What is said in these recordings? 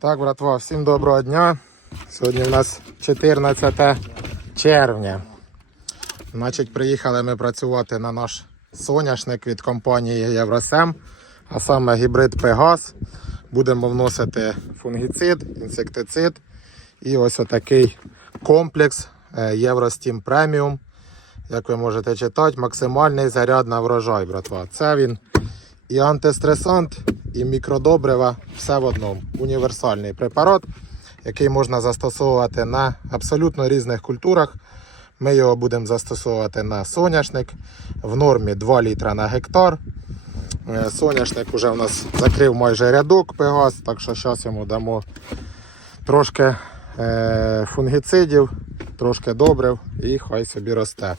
Так, братва, всім доброго дня. Сьогодні у нас 14 червня. Значить, приїхали ми працювати на наш соняшник від компанії Євросем, а саме гібрид Пегас. Будемо вносити фунгіцид, інсектицид і ось отакий комплекс е, Євростім Преміум. Як ви можете читати, максимальний заряд на врожай, братва. Це він і антистресант, і мікродобрива, все в одному. Універсальний препарат, який можна застосовувати на абсолютно різних культурах. Ми його будемо застосовувати на соняшник в нормі 2 літра на гектар. Е, Соняшник вже в нас закрив майже рядок Пегас, так що зараз йому дамо трошки е, фунгіцидів, трошки добрив і хай собі росте.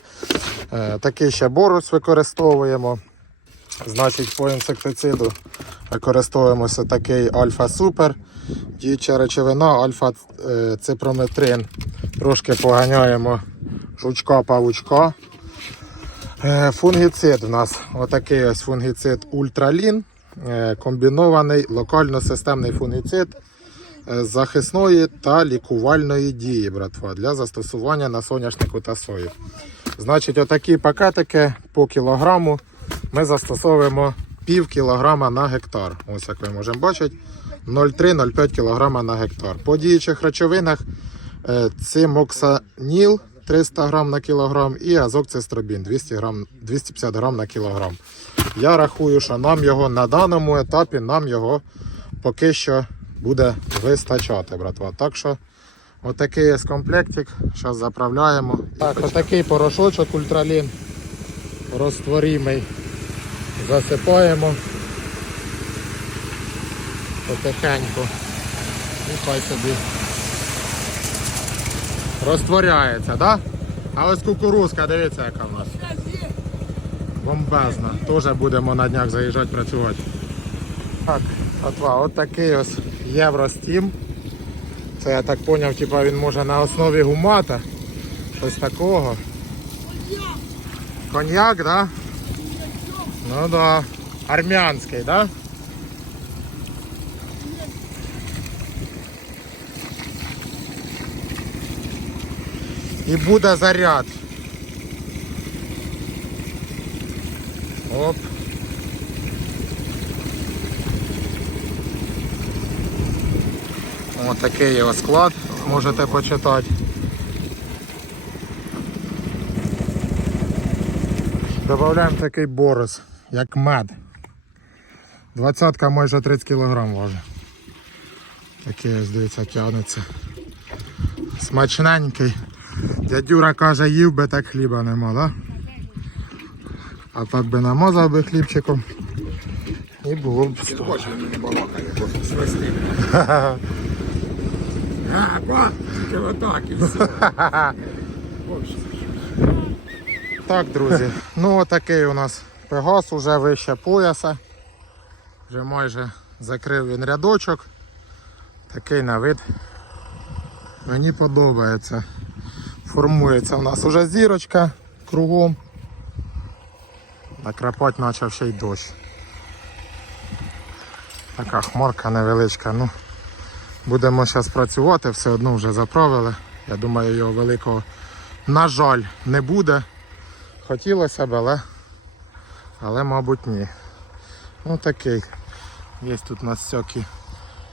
Е, такий ще борус використовуємо. Значить, по інсектициду використовуємося такий Альфа Супер. Діюча речовина Альфа е, ципрометрин. Трошки поганяємо жучка-павучка. Е, Фунгіцид у нас отакий ось фунгіцид Ультралін. Е, Комбінований локально-системний фунгіцид захисної та лікувальної дії, братва, для застосування на соняшнику та сої. Значить, отакі пакетики по кілограму ми застосовуємо пів кілограма на гектар. Ось як ви можемо бачити, 0,3-0,5 кілограма на гектар. По діючих речовинах е, цимоксаніл 300 грам на кілограм і азокцистробін 200 грам, 250 грам на кілограм. Я рахую, що нам його на даному етапі нам його поки що буде вистачати, братва. Так що отакий є комплектик. Зараз заправляємо. Так, отакий порошочок ультралін розтворимий. Засипаємо потихеньку. І хай собі розтворяється, да? А ось кукурузка, дивіться, яка в нас. Бомбезна. Теж будемо на днях заїжджати працювати. Так, отва, от такий ось Євростім. Це я так зрозумів, типа він може на основі гумата. Щось такого. Коньяк, да? Ну да. Армянський, да? І буде заряд. Оп. Ось такий його склад, можете почитати. Добавляємо такий борис, як мед. Двадцятка майже 30 кг важить. Такий ось дивіться тягнеться. Смачненький. Дядюра каже, їв би так хліба нема, да? А так би намазав би хлібчиком. І було б. Так, друзі, ну отакий у нас пегас уже вище пояса. Вже майже закрив він рядочок. Такий на вид. Мені подобається. Формується у нас уже зірочка кругом. Накрапати почав ще й дощ. Така хмарка невеличка. Ну, будемо зараз працювати, все одно вже заправили. Я думаю, його великого, на жаль, не буде. Хотілося б, але, але мабуть ні. Ну такий. Є тут у нас всякі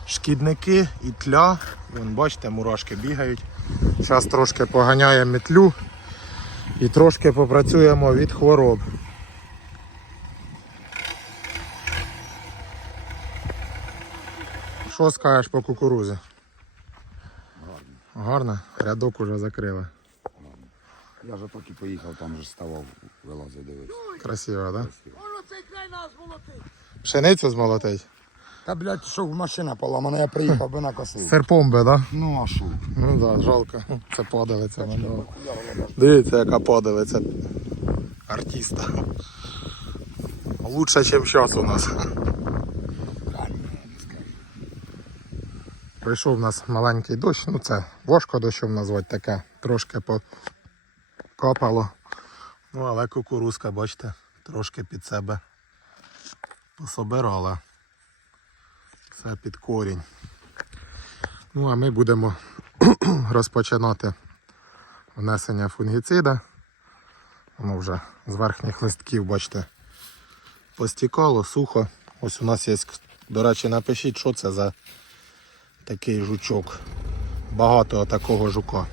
шкідники і тля. Вон, бачите, мурашки бігають. Зараз трошки поганяємо метлю і трошки попрацюємо від хвороб. Що скажеш по кукурузі? Гарно. Рядок уже закрили. Я ж поки поїхав, там же ставав, вилазив, дивився. Красиво, так? Да? Воно цей край нас молотить. Пшеницю змолотить? Та, блядь, що машина поламана, я приїхав би накосив. Серпом би, так? Да? Ну, а що? Ну так, да, жалко. Це падалиця мене. Дивіться, яка падалиця артиста. Лучше, ніж зараз у нас. Прийшов у нас маленький дощ, ну це важко дощом назвати таке, трошки покопало. Ну, але кукурузка, бачите, трошки під себе пособирала. Це під корінь. Ну, а ми будемо розпочинати внесення фунгіцида. Воно вже з верхніх листків, бачите, постікало, сухо. Ось у нас є, до речі, напишіть, що це за такий жучок. Багато такого жука.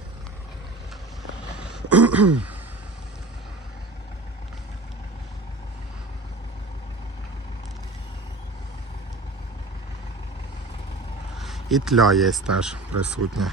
І тля є теж присутня.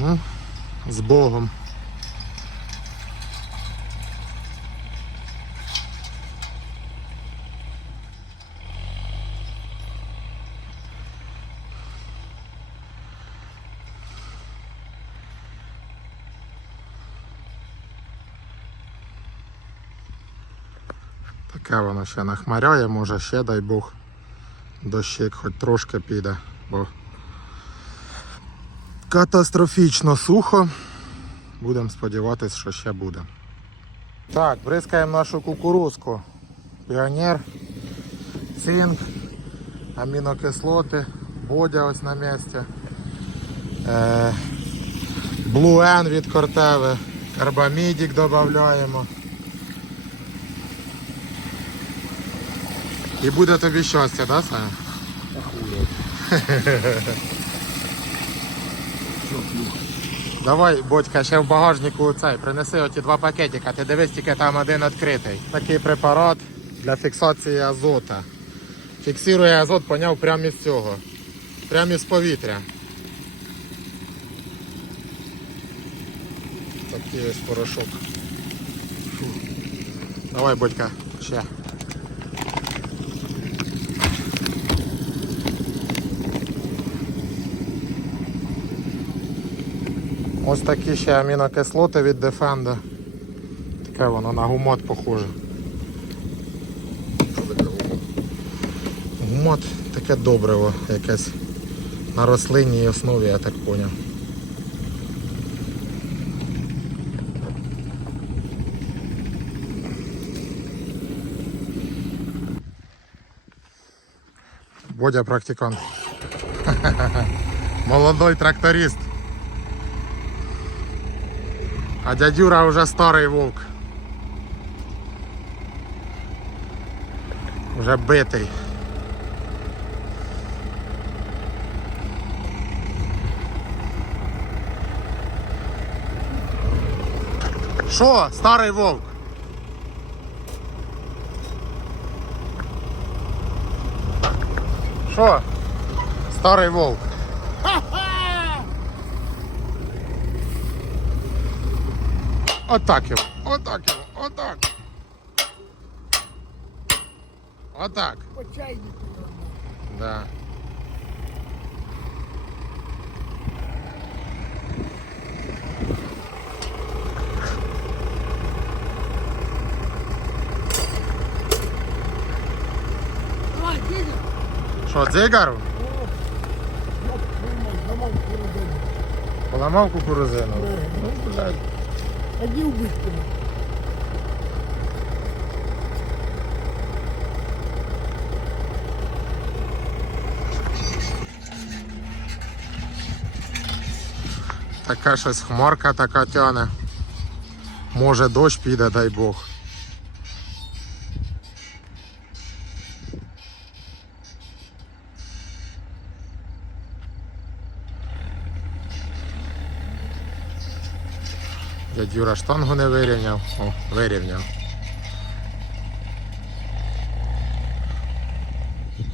Ну, з Богом. Таке воно ще нахмаряє, може ще дай Бог дощик хоч трошки піде, бо катастрофічно сухо. Будемо сподіватися, що ще буде. Так, бризкаємо нашу кукурузку. Піонер, цинк, амінокислоти, бодя ось на місці. Блуен від кортеви, карбамідік додаємо. І буде тобі щастя, да, Саня? Давай, Бодька, ще в багажнику цей, принеси оті два пакетика, ти дивись, тільки там один відкритий. Такий препарат для фіксації азота. Фіксує азот, поняв, прямо із цього. Прямо із повітря. Такий ось порошок. Фу. Давай, Бодька, ще. Ось такі ще амінокислоти від Defenda. Таке воно на гумат похоже. Гумат таке добриво якесь на рослинній основі, я так поняв. Бодя практикант. Молодой тракторист. А дядюра вже старий вовк. Вже битий. Що, старий вовк? Що? Старий вовк. Отак його, отак його, отак. Отак. По чайнику. Да. Давай, дідя. Що, дзигару? Поламав кукурузину. Ну, блядь. Тоді вбити. Така щось хмарка така тяне. Може дощ піде, дай Бог. Дядь Юра штангу не вирівняв. О, вирівняв.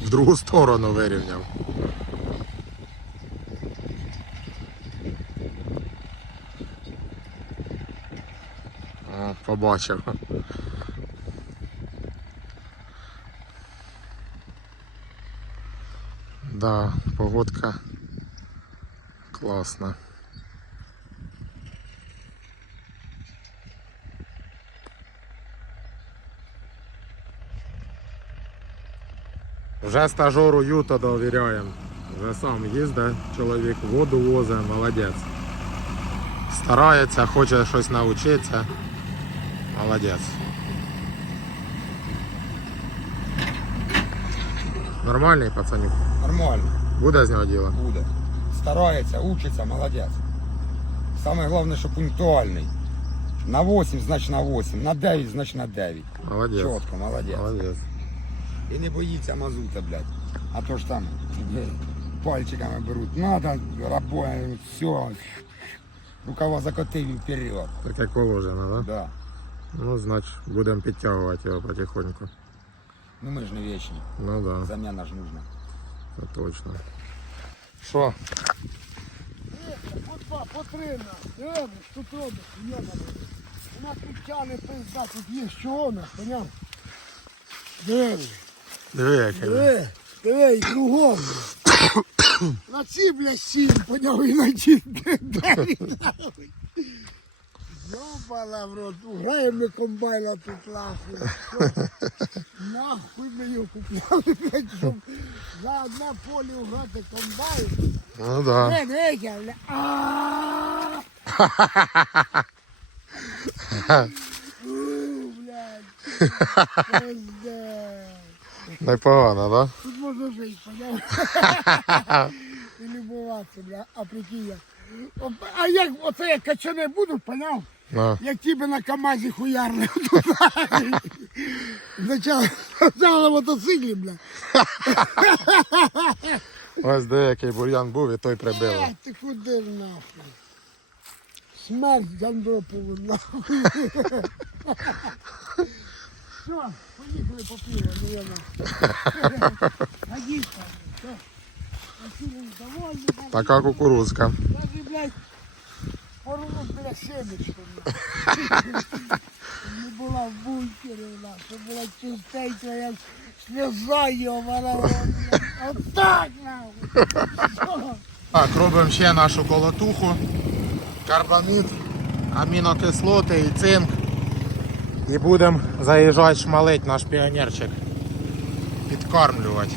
В другу сторону вирівняв. О, побачив. Да, погодка класна. Вже стажеру Юто довіряємо. Вже сам їздить, чоловік воду возить, молодець. Старається, хоче щось навчитися. Молодець. Нормальний пацанюк. Нормально, Буде з нього діло? буде. Старається, учиться, молодець. Саме головне, що пунктуальний. На 8, значить на 8, на 9, значить на 9. Молодець. Чітко, молодець. Молодець. І не боїться мазута, блядь. А то ж там е, пальчиками беруть. Надо, работаем, все. Рукава закотили вперед. Так як положено, так? Да? Да. Ну, значить, будемо підтягувати його потихоньку. Ну ми ж не вічні. Ну так, да, Заміна ж нужна. це точно. Що? По два, по три на. Робиш, тут робиш, йобаний. У нас тут тяне пизда, тут є що у нас, поняв? Диви, Диви, як я. диви, диви, і кругом. На ці, блядь, сім, поняв, і на ті дев'ять. нахуй. Йобана в рот, граємо ми комбайна тут нахуй. Що? Нахуй ми його купляли, блядь, щоб за одне поле грати комбайн. Ну так. Да. Не, не, я, бля. А. У, блядь. Пиздец. Непогано, так? Тут можна жити, поняв? І любуватися, бля, а прикинь як. А як оце як качани будуть, поняв? Да? Як тебе на КАМАЗі хуярли на мотоциклі, бля. Ось деякий бур'ян був і той прибило. Ай, ти куди нахуй? Смерть Гандропову нахуй. Все, поїхали по пиво, довольний. даже- Така кукурузка. Даже, блядь, порву, блядь, семечку. нахуй. Не була в бункері у нас, щоб була чистенька, як сльоза його Отак, нахуй. Так, робимо ще нашу колотуху. Карбамід, амінокислоти і цинк. І будемо заїжджати шмалить наш піонерчик. Підкармлювати.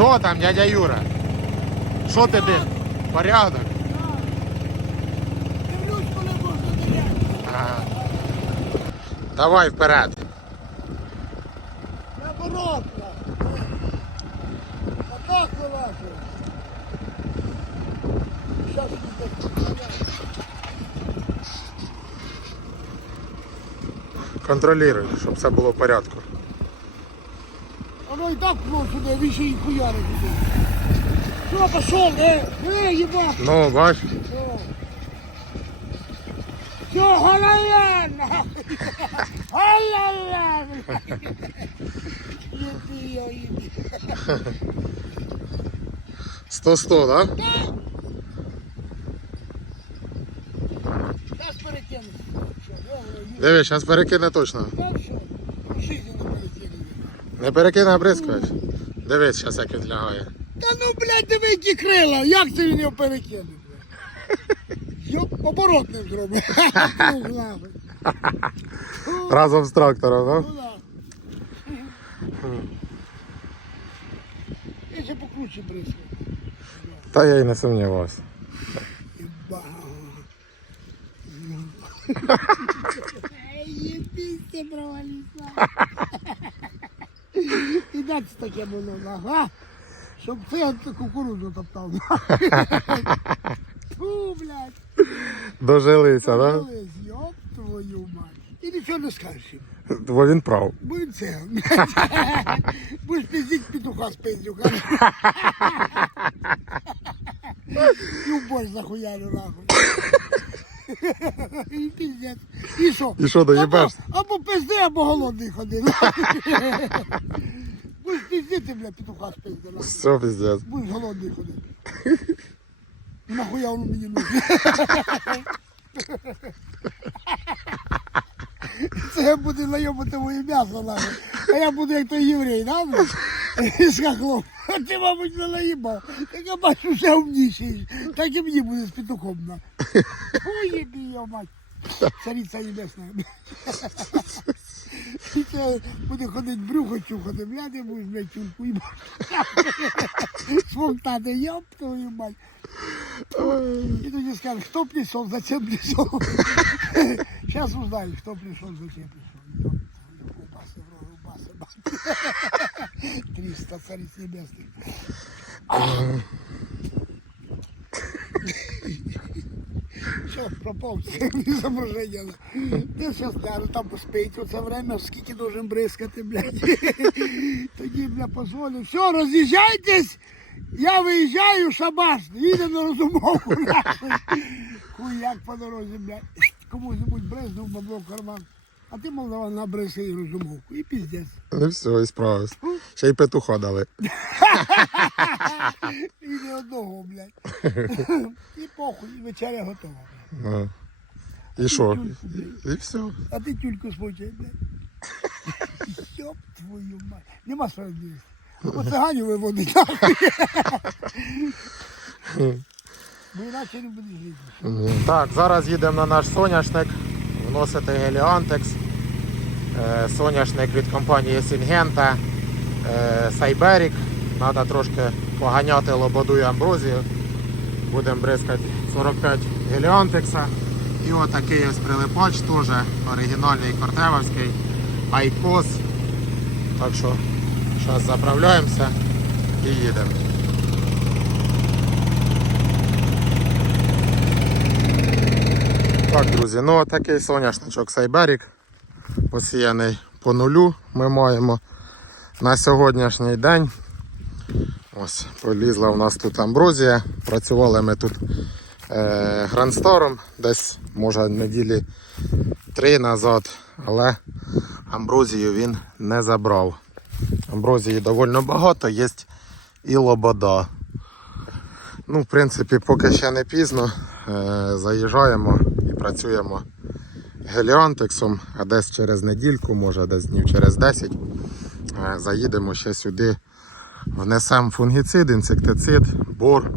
Що там, дядя Юра? Що ти? Порядок? Дивлюсь, коли можна. Давай вперед. Наоборот, нахуй. Отак вилазить. Щас буде. Контролюй, щоб все було в порядку. Оно і так плохо сюди, він ще й хуяри буде. Що, пошел, э, э, ебать. Ну, бач. Все. Все, галая, нахуй. Галая. Еби ее, еби. 100-100, да? Зараз перекину. Що, добре, ні. Диви, зараз перекине точно. Ну, не. Перекине, а бризкаєш. Дивись, зараз як він лягає. Та ну, блядь, диви, які крила, як це він його перекине? Йоп, оборотним зробив. Разом з трактором, да? Ну да. Я ще покруче бризкаю. Та я й не сумнівався. Ебись, провалиться. І так це таке було, ага. Щоб ти кукурудзу топтав. Фу, блядь. Дожилися, да? Колись, Йоп твою мать. І нічого не скажеш. Бо він прав. Будь це. Будеш пиздіть петуха з пиздюка. І в борщ захуярю нахуй. І що? І що, доїбеш? Або, пизди, або голодний ходи. Будеш пиздити, бля, петуха з пизди. нахуй. Все, піздець. Будеш голодний ходити. Нахуя воно мені нужно? Це буде найобати моє м'ясо нахуй. А я буду як той єврей, да? ну? З хохлом. А ти, мабуть, не наїбав. Так я бачу, вже умніший. Так і мені буде з петухом. на. Уєбі, його мать. Цариця небесна. І це буде ходити брюхо чухати, блядь, я будеш, блядь, чулку їбати. Смоктати, ёб твою мать. И тоді скажешь, кто пришел, зачем пришел. Сейчас узнаешь, кто пришел, зачем пришел. Ёб твою, Убасы, в рот, убасы, бабки. 300 цариц небесных. Сейчас пропав це изображение. Ти зараз ляжу там поспить оце це время, скільки должен бризкати, блядь. Тоді, бля, позволю. Все, роз'їжджайтесь. Я виїжджаю, шабаш, їде на розумовку. Хуй Хуяк по дорозі, блядь. Комусь небудь бризнув бабло в карман. А ти, молдаван, набриси і розумовку. І піздець. Ну все, і справився. Ще й петуха дали. І не одного, блядь. І похуй, і вечеря готова. Ну. І що? І все. А ти тюльку смочай, блядь. Йоп твою мать. Нема справедливості. По циганю виводить. Бо іначе не буде жити. Так, зараз їдемо на наш соняшник, вносити геліантекс. Соняшник від компанії Сінгента, Сайберік. Треба трошки поганяти лободу і амброзію. Будемо бризкати 45 геліантекса. І отакий ось прилипач теж оригінальний кортевовський Айкос. Так що зараз заправляємося і їдемо. Так, друзі, ну отакий соняшничок Сайберік. Посіяний по нулю ми маємо на сьогоднішній день. Ось, полізла у нас тут амброзія. Працювали ми тут е, грандстором десь, може, неділі три назад, але амброзію він не забрав. Амброзії доволі багато, є і лобода. Ну, в принципі, поки ще не пізно. Е, заїжджаємо працюємо геліантексом, а десь через недільку, може десь днів через 10. е, заїдемо ще сюди, внесемо фунгіцид, інсектицид, бор.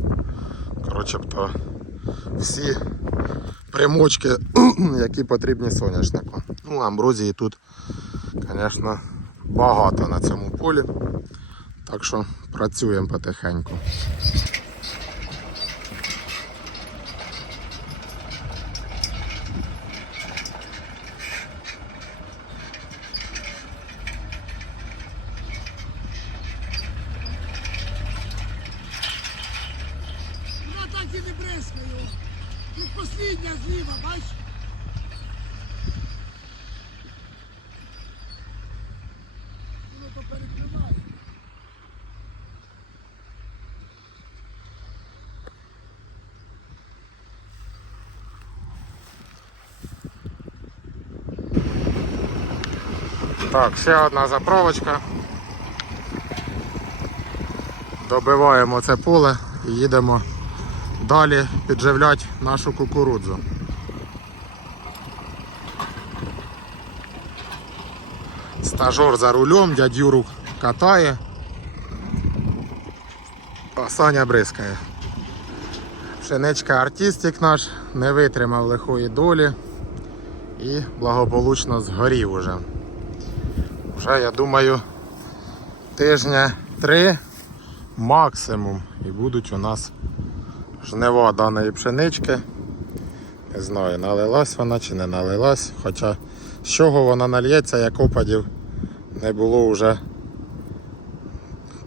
Коротше, то всі примочки, які потрібні соняшнику. Ну, амброзії тут, звісно, багато на цьому полі. Так що працюємо потихеньку. Вона так і не бризкає. Тут послідня зліва, бачиш? Воно то перекриває. Так, ще одна заправочка. Добиваємо це поле і їдемо далі підживляти нашу кукурудзу. Стажор за рулем, дядь Юру катає, а Саня бризкає. Пшеничка артистик наш не витримав лихої долі і благополучно згорів уже. Вже, я думаю, тижня три максимум. І будуть у нас жнива даної пшенички. Не знаю, налилась вона чи не налилась. Хоча з чого вона нальється, як опадів не було вже.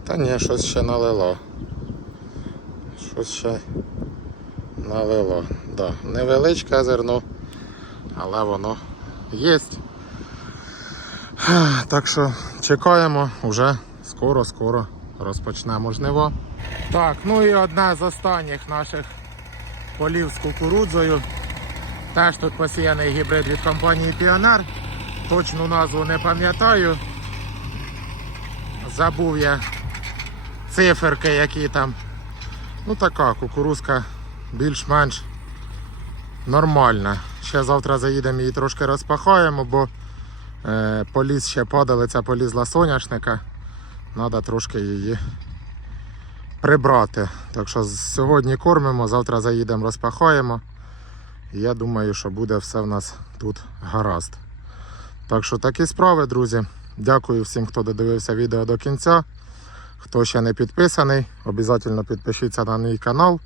Та ні, щось ще налило. Щось ще налило. Да. Невеличке зерно, але воно є. Так що чекаємо, вже скоро-скоро розпочнемо жниво. Так, ну і одне з останніх наших полів з кукурудзою. Теж тут посіяний гібрид від компанії Піонер. Точну назву не пам'ятаю. Забув я циферки, які там. Ну така кукурузка більш-менш нормальна. Ще завтра заїдемо її трошки розпахаємо, бо поліз ще падалиця, полізла соняшника. Треба трошки її прибрати. Так що сьогодні кормимо, завтра заїдемо, розпахаємо. Я думаю, що буде все в нас тут гаразд. Так що такі справи, друзі. Дякую всім, хто додивився відео до кінця. Хто ще не підписаний, обов'язково підпишіться на мій канал.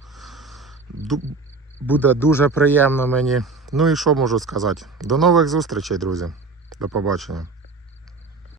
Буде дуже приємно мені. Ну і що можу сказати? До нових зустрічей, друзі. До побачення.